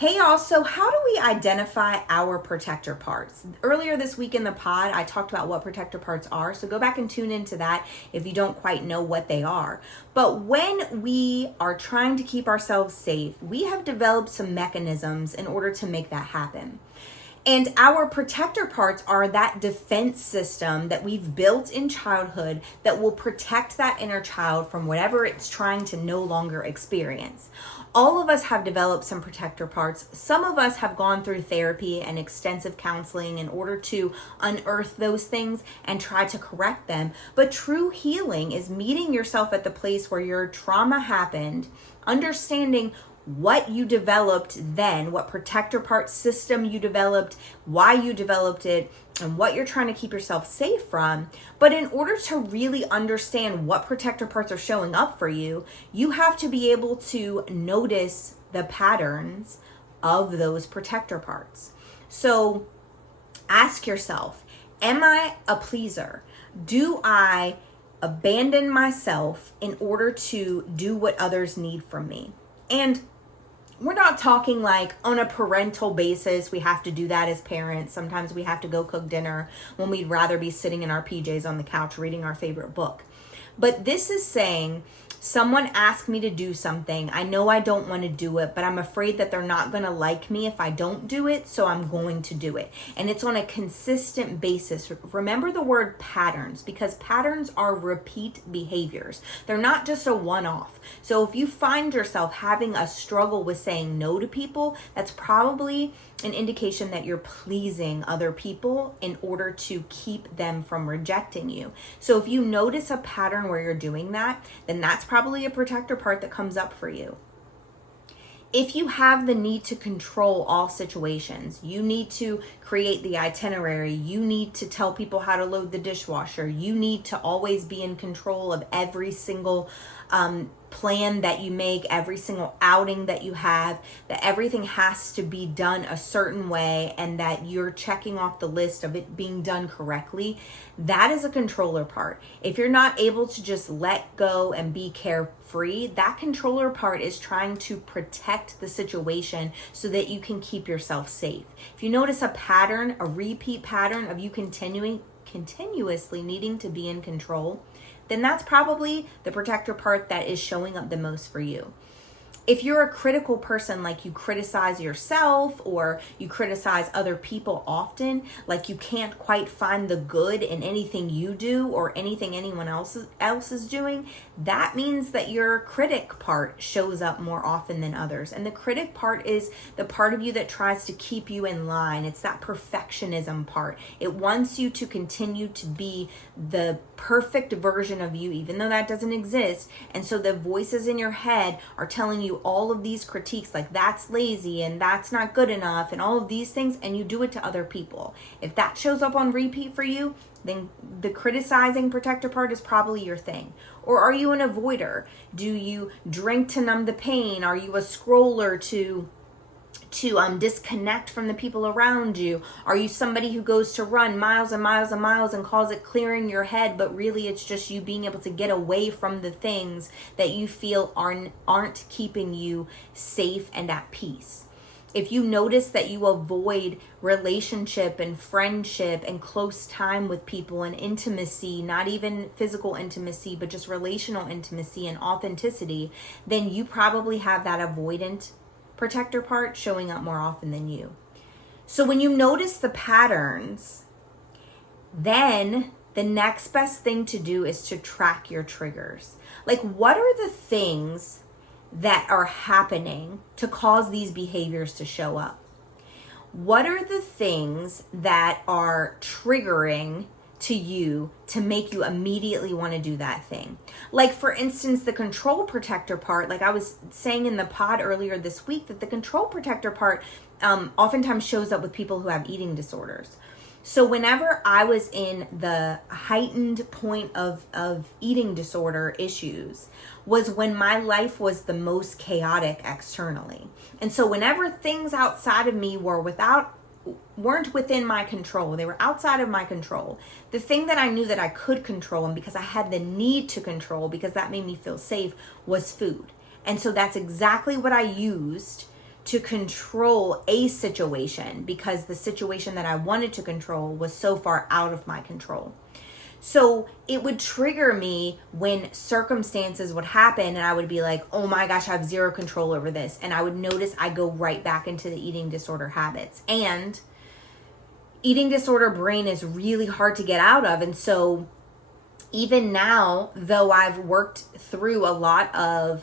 Hey, also, how do we identify our protector parts? Earlier this week in the pod, I talked about what protector parts are, so go back and tune into that if you don't quite know what they are. But when we are trying to keep ourselves safe, we have developed some mechanisms in order to make that happen. And our protector parts are that defense system that we've built in childhood that will protect that inner child from whatever it's trying to no longer experience. All of us have developed some protector parts. Some of us have gone through therapy and extensive counseling in order to unearth those things and try to correct them. But true healing is meeting yourself at the place where your trauma happened, understanding what you developed then, what protector part system you developed, why you developed it, and what you're trying to keep yourself safe from. But in order to really understand what protector parts are showing up for you, you have to be able to notice the patterns of those protector parts. So ask yourself, am I a pleaser? Do I abandon myself in order to do what others need from me? And we're not talking like on a parental basis, we have to do that as parents. Sometimes we have to go cook dinner when we'd rather be sitting in our PJs on the couch reading our favorite book. But this is saying, someone asked me to do something. I know I don't want to do it, but I'm afraid that they're not going to like me if I don't do it, so I'm going to do it. And it's on a consistent basis. Remember the word patterns, because patterns are repeat behaviors. They're not just a one-off. So if you find yourself having a struggle with saying no to people, that's probably an indication that you're pleasing other people in order to keep them from rejecting you. So if you notice a pattern where you're doing that, then that's probably a protector part that comes up for you. If you have the need to control all situations, you need to create the itinerary, you need to tell people how to load the dishwasher, you need to always be in control of every single plan that you make, every single outing that you have, that everything has to be done a certain way and that you're checking off the list of it being done correctly, that is a controller part. If you're not able to just let go and be carefree, that controller part is trying to protect the situation so that you can keep yourself safe. If you notice a pattern, a repeat pattern of you continuously needing to be in control, then that's probably the protector part that is showing up the most for you. If you're a critical person, like you criticize yourself or you criticize other people often, like you can't quite find the good in anything you do or anything anyone else is doing, that means that your critic part shows up more often than others. And the critic part is the part of you that tries to keep you in line. It's that perfectionism part. It wants you to continue to be the perfect version of you, even though that doesn't exist. And so the voices in your head are telling you all of these critiques, like that's lazy and that's not good enough and all of these things, and you do it to other people. If that shows up on repeat for you, then the criticizing protector part is probably your thing. Or are you an avoider? Do you drink to numb the pain? Are you a scroller to disconnect from the people around you? Are you somebody who goes to run miles and miles and miles and calls it clearing your head, but really it's just you being able to get away from the things that you feel aren't keeping you safe and at peace? If you notice that you avoid relationship and friendship and close time with people and intimacy, not even physical intimacy, but just relational intimacy and authenticity, then you probably have that avoidant protector part showing up more often than you. So when you notice the patterns, then the next best thing to do is to track your triggers. Like, what are the things that are happening to cause these behaviors to show up? What are the things that are triggering to you to make you immediately want to do that thing? Like, for instance, the control protector part, like I was saying in the pod earlier this week, that the control protector part oftentimes shows up with people who have eating disorders. So whenever I was in the heightened point of eating disorder issues was when my life was the most chaotic externally. And so whenever things outside of me weren't within my control, they were outside of my control, the thing that I knew that I could control, and because I had the need to control, because that made me feel safe, was food. And so that's exactly what I used to control a situation because the situation that I wanted to control was so far out of my control. So it would trigger me when circumstances would happen and I would be like, oh my gosh, I have zero control over this. And I would notice I go right back into the eating disorder habits. And eating disorder brain is really hard to get out of. And so even now, though I've worked through a lot of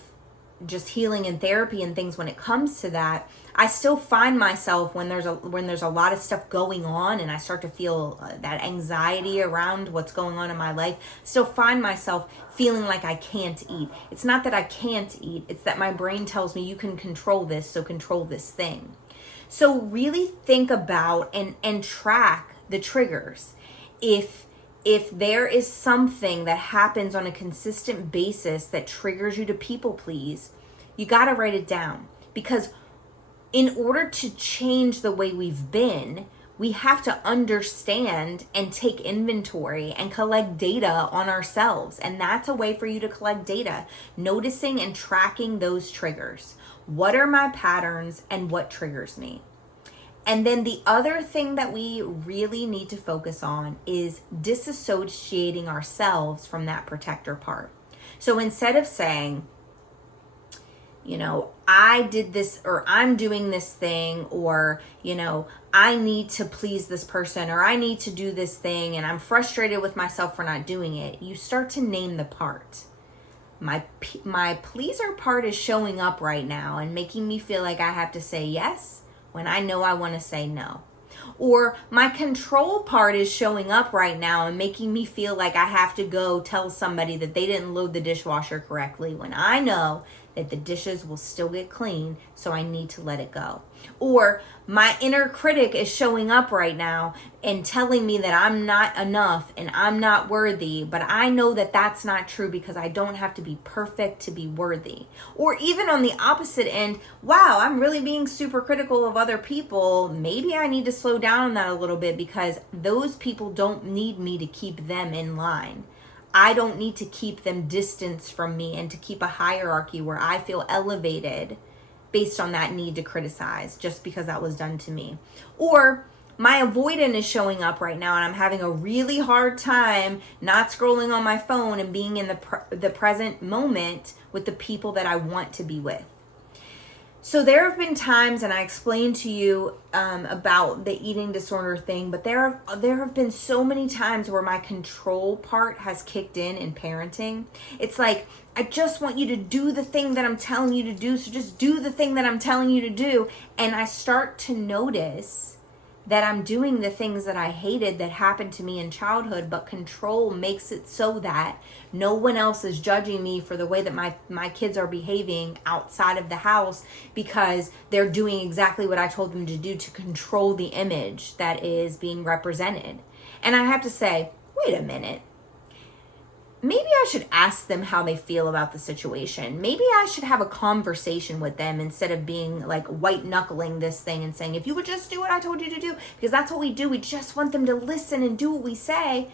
just healing and therapy and things when it comes to that, I still find myself when there's a lot of stuff going on and I start to feel that anxiety around what's going on in my life, still find myself feeling like I can't eat. It's not that I can't eat, it's that my brain tells me you can control this, so control this thing. So really think about and track the triggers. If there is something that happens on a consistent basis that triggers you to people please, you got to write it down. Because in order to change the way we've been, we have to understand and take inventory and collect data on ourselves. And that's a way for you to collect data, noticing and tracking those triggers. What are my patterns and what triggers me? And then the other thing that we really need to focus on is disassociating ourselves from that protector part. So instead of saying, I did this, or I'm doing this thing, or, I need to please this person, or I need to do this thing, and I'm frustrated with myself for not doing it, you start to name the part. My pleaser part is showing up right now and making me feel like I have to say yes when I know I want to say no. Or my control part is showing up right now and making me feel like I have to go tell somebody that they didn't load the dishwasher correctly when I know that the dishes will still get clean, so I need to let it go. Or my inner critic is showing up right now and telling me that I'm not enough and I'm not worthy, but I know that that's not true because I don't have to be perfect to be worthy. Or even on the opposite end, wow, I'm really being super critical of other people. Maybe I need to slow down on that a little bit because those people don't need me to keep them in line. I don't need to keep them distanced from me and to keep a hierarchy where I feel elevated based on that need to criticize just because that was done to me. Or my avoidant is showing up right now and I'm having a really hard time not scrolling on my phone and being in the present moment with the people that I want to be with. So there have been times, and I explained to you about the eating disorder thing, but there have been so many times where my control part has kicked in parenting. It's like, I just want you to do the thing that I'm telling you to do, so just do the thing that I'm telling you to do. And I start to notice that I'm doing the things that I hated that happened to me in childhood, but control makes it so that no one else is judging me for the way that my kids are behaving outside of the house because they're doing exactly what I told them to do to control the image that is being represented. And I have to say, wait a minute. Maybe I should ask them how they feel about the situation. Maybe I should have a conversation with them instead of being like white knuckling this thing and saying, if you would just do what I told you to do, because that's what we do. We just want them to listen and do what we say,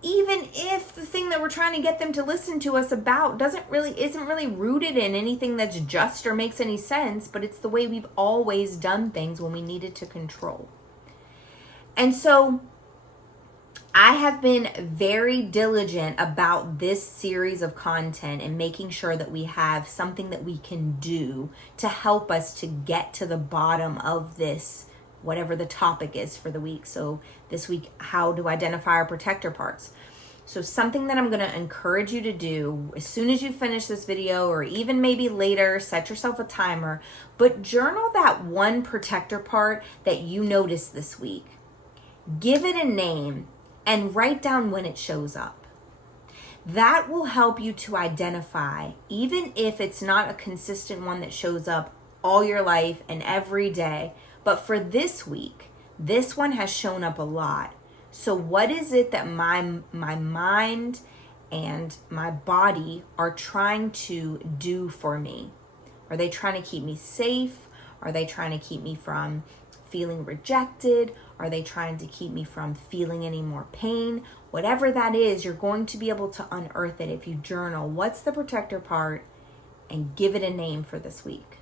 even if the thing that we're trying to get them to listen to us about isn't really rooted in anything that's just or makes any sense, but it's the way we've always done things when we needed to control. And so I have been very diligent about this series of content and making sure that we have something that we can do to help us to get to the bottom of this, whatever the topic is for the week. So this week, how to identify our protector parts. So something that I'm going to encourage you to do as soon as you finish this video, or even maybe later, set yourself a timer, but journal that one protector part that you noticed this week. Give it a name and write down when it shows up. That will help you to identify, even if it's not a consistent one that shows up all your life and every day, but for this week, this one has shown up a lot. So what is it that my mind and my body are trying to do for me? Are they trying to keep me safe? Are they trying to keep me from feeling rejected? Are they trying to keep me from feeling any more pain? Whatever that is, you're going to be able to unearth it if you journal what's the protector part and give it a name for this week.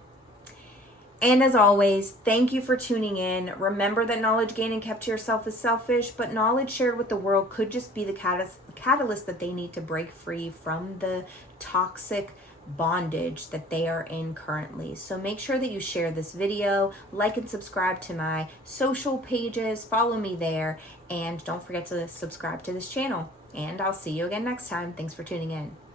And as always, thank you for tuning in. Remember that knowledge gained and kept to yourself is selfish, but knowledge shared with the world could just be the catalyst that they need to break free from the toxic bondage that they are in currently. So make sure that you share this video, like and subscribe to my social pages, follow me there, and don't forget to subscribe to this channel. And I'll see you again next time. Thanks for tuning in.